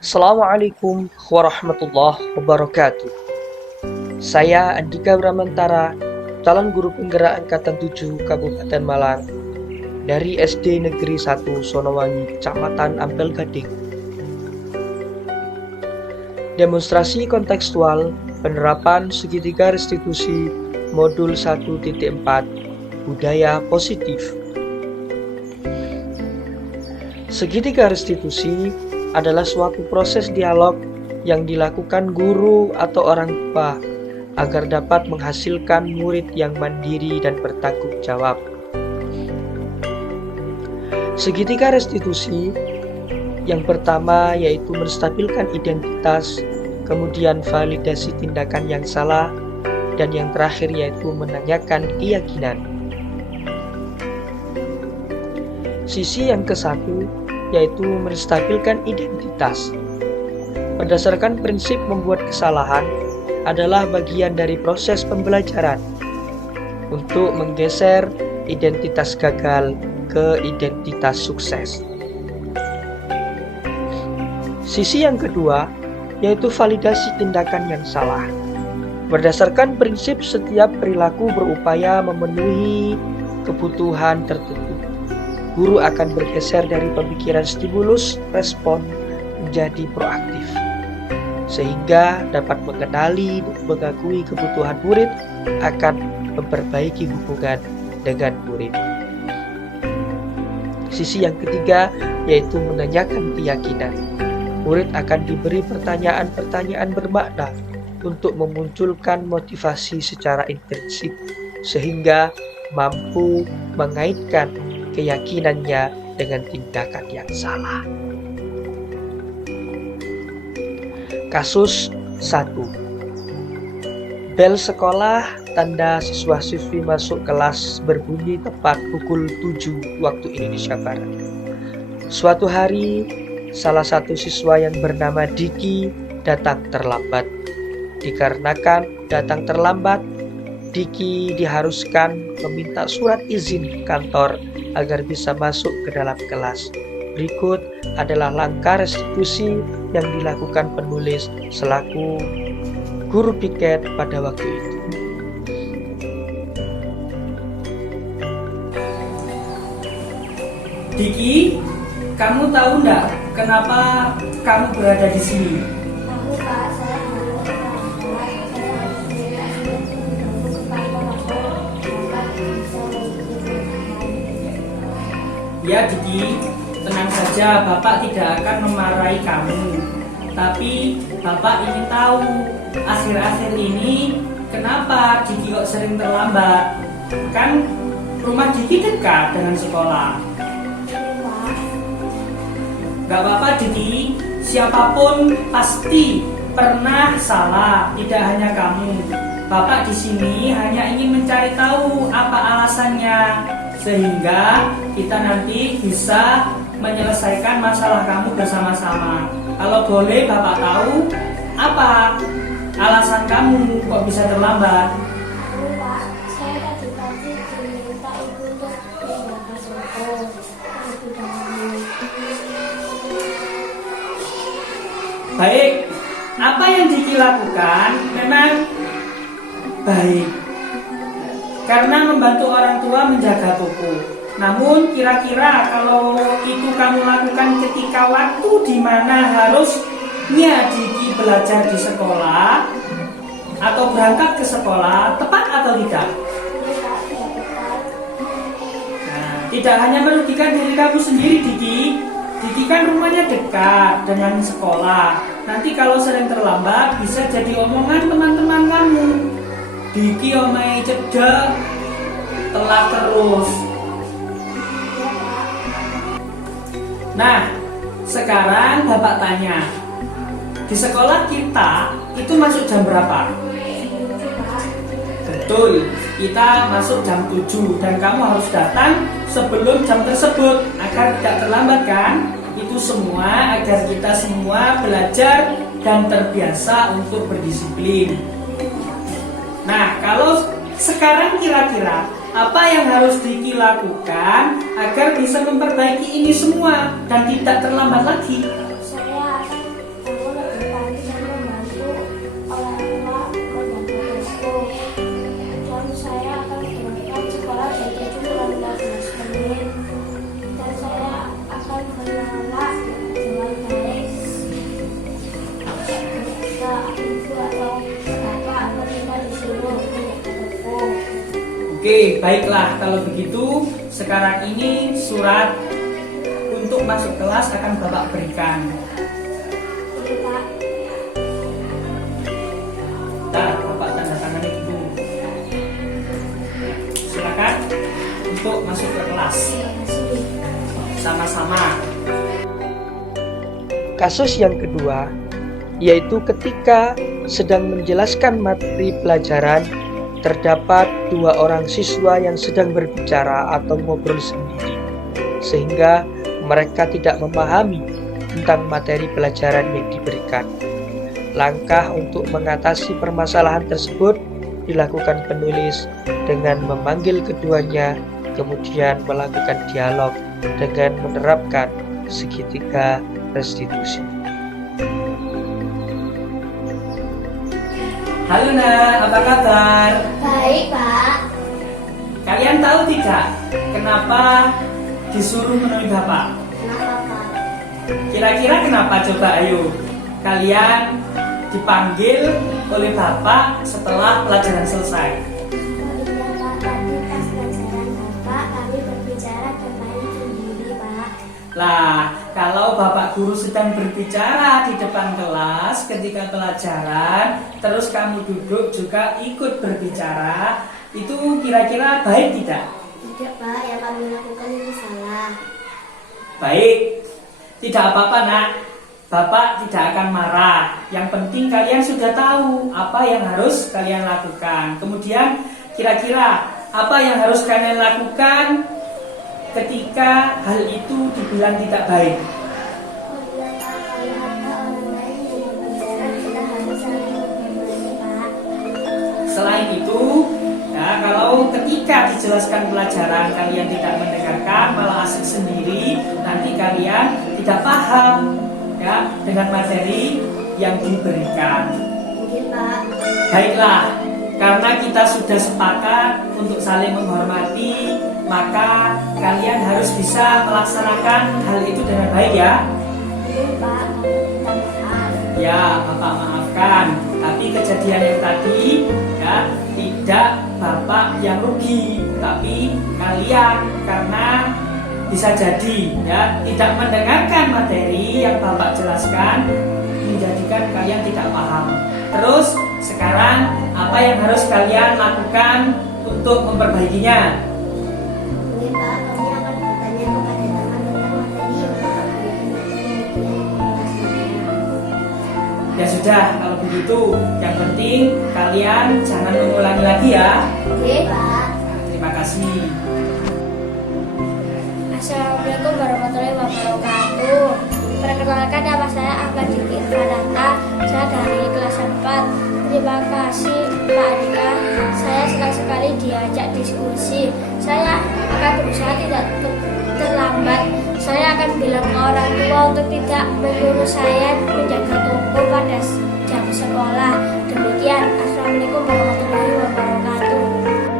Assalamualaikum warahmatullahi wabarakatuh. Saya Andika Bramantara, calon guru penggerak Angkatan 7 Kabupaten Malang dari SD Negeri 1 Sonowangi, Kecamatan Ampel Gading. Demonstrasi kontekstual penerapan segitiga restitusi modul 1.4 Budaya Positif. Segitiga restitusi adalah suatu proses dialog yang dilakukan guru atau orang tua agar dapat menghasilkan murid yang mandiri dan bertanggung jawab. Segitiga restitusi yang pertama yaitu menstabilkan identitas, kemudian validasi tindakan yang salah, dan yang terakhir yaitu menanyakan keyakinan. Sisi yang ke-1 yaitu menstabilkan identitas. Berdasarkan prinsip membuat kesalahan adalah bagian dari proses pembelajaran untuk menggeser identitas gagal ke identitas sukses. Sisi yang kedua yaitu validasi tindakan yang salah. Berdasarkan prinsip setiap perilaku berupaya memenuhi kebutuhan tertentu, guru akan bergeser dari pemikiran stimulus respon menjadi proaktif, sehingga dapat mengenali dan mengakui kebutuhan murid akan memperbaiki hubungan dengan murid. Sisi yang ketiga yaitu menanyakan keyakinan. Murid akan diberi pertanyaan-pertanyaan bermakna untuk memunculkan motivasi secara intrinsik, sehingga mampu mengaitkan keyakinannya dengan tindakan yang salah. Kasus 1. Bel sekolah tanda siswa-siswi masuk kelas berbunyi tepat pukul 7 waktu Indonesia Barat. Suatu hari, salah satu siswa yang bernama Diki datang terlambat. Dikarenakan datang terlambat, Diki diharuskan meminta surat izin kantor agar bisa masuk ke dalam kelas. Berikut adalah langkah restitusi yang dilakukan penulis selaku guru piket pada waktu itu. Diki, kamu tahu nggak kenapa kamu berada di sini? Tahu Pak, saya mau ke sekolah. Saya harus bebas untuk ke kantor atau berangkat Ya Diki, tenang saja, Bapak tidak akan memarahi kamu. Tapi Bapak ingin tahu, akhir-akhir ini kenapa Diki kok sering terlambat? Kan rumah Diki dekat dengan sekolah. Gak apa-apa Diki, siapapun pasti pernah salah, tidak hanya kamu. Bapak di sini hanya ingin mencari tahu apa alasannya, sehingga kita nanti bisa menyelesaikan masalah kamu bersama-sama. Kalau boleh Bapak tahu, apa alasan kamu kok bisa terlambat? Pak, saya tadi pagi diminta ibu untuk menjaga soto. Aku jangan. Baik, apa yang Diki lakukan memang baik karena membantu orang tua menjaga toko. Namun kira-kira kalau itu kamu lakukan ketika waktu di mana harusnya Diki belajar di sekolah atau berangkat ke sekolah, tepat atau tidak? Nah, tidak hanya merugikan diri kamu sendiri Diki. Diki kan rumahnya dekat dengan sekolah. Nanti kalau sering terlambat bisa jadi omongan teman-teman kamu. Diki omai cedek, telat terus. Nah, sekarang Bapak tanya, di sekolah kita itu masuk jam berapa? Betul, kita masuk jam 7 dan kamu harus datang sebelum jam tersebut agar tidak terlambat kan? Itu semua agar kita semua belajar dan terbiasa untuk berdisiplin. Nah, kalau sekarang kira-kira apa yang harus Diki lakukan agar bisa memperbaiki ini semua dan tidak terlambat lagi? baiklah kalau begitu sekarang ini surat untuk masuk kelas akan Bapak berikan. Oke, Pak. Nah, Bapak tanda tangan itu. Silakan untuk masuk ke kelas. Sama-sama. Kasus yang kedua, yaitu ketika sedang menjelaskan materi pelajaran, terdapat dua orang siswa yang sedang berbicara atau ngobrol sendiri, sehingga mereka tidak memahami tentang materi pelajaran yang diberikan. Langkah untuk mengatasi permasalahan tersebut dilakukan penulis dengan memanggil keduanya, kemudian melakukan dialog dengan menerapkan segitiga restitusi. Halo Nak, apa kabar? Baik, Pak. Kalian tahu tidak kenapa disuruh menemui Bapak? Kenapa, Pak? Kira-kira kenapa? Coba ayo. Kalian dipanggil oleh Bapak setelah pelajaran selesai. Iya, Pak. Tadi pas pelajaran Bapak, kami berbicara dan main sendiri, Pak. Lah, kalau Bapak guru sedang berbicara di depan kelas ketika pelajaran, terus kamu duduk juga ikut berbicara, itu kira-kira baik tidak? Tidak, Pak. Yang kami lakukan itu salah. Baik, tidak apa-apa Nak. Bapak tidak akan marah. Yang penting kalian sudah tahu apa yang harus kalian lakukan. Kemudian kira-kira apa yang harus kalian lakukan ketika hal itu dibilang tidak baik? Apabila ada orang lain yang berbicara, kita harus saling menghormati, Pak. Selain itu, ya, kalau ketika dijelaskan pelajaran kalian tidak mendengarkan, malah asik sendiri, nanti kalian tidak paham ya dengan materi yang diberikan. Mungkin, Pak. Baiklah, karena kita sudah sepakat untuk saling menghormati, maka kalian harus bisa melaksanakan hal itu dengan baik ya. Mungkin, Pak. Kami minta maaf. Ya, Bapak maafkan. Tapi kejadian yang tadi ya tidak Bapak yang rugi, tapi kalian, karena bisa jadi ya tidak mendengarkan materi yang Bapak jelaskan menjadikan kalian tidak paham. Terus sekarang apa yang harus kalian lakukan untuk memperbaikinya? Mungkin, Pak. Kami akan bertanya kepada teman tentang materi yang Bapak berikan. Ya sudah, kalau begitu yang penting kalian jangan mengulangi lagi ya. Oke, Pak. Terima kasih. Assalamualaikum warahmatullahi wabarakatuh. Perkenalkan, nama saya Angga Diki Fanata. Saya dari kelas 4. Terima kasih Pak Andika. Saya senang sekali diajak diskusi. Saya akan berusaha tidak terlambat. Saya akan bilang ke orang tua untuk tidak menyuruh saya menjaga toko pada jam sekolah. Demikian. Assalamualaikum warahmatullahi wabarakatuh.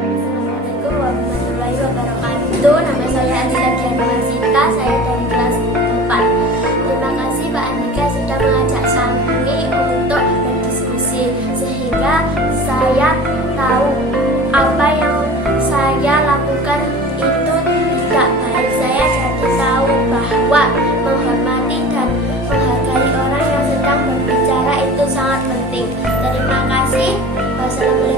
Assalamualaikum warahmatullahi wabarakatuh. Nama saya Andika Dianwasita. Saya dari kelas 4. Terima kasih Pak Andika sudah mengajak kami untuk berdiskusi, sehingga saya tahu apa yang saya lakukan itu tidak baik. Saya jadi tahu bahwa menghormati dan menghargai orang yang sedang berbicara itu sangat penting. Terima kasih. Wassalamualaikum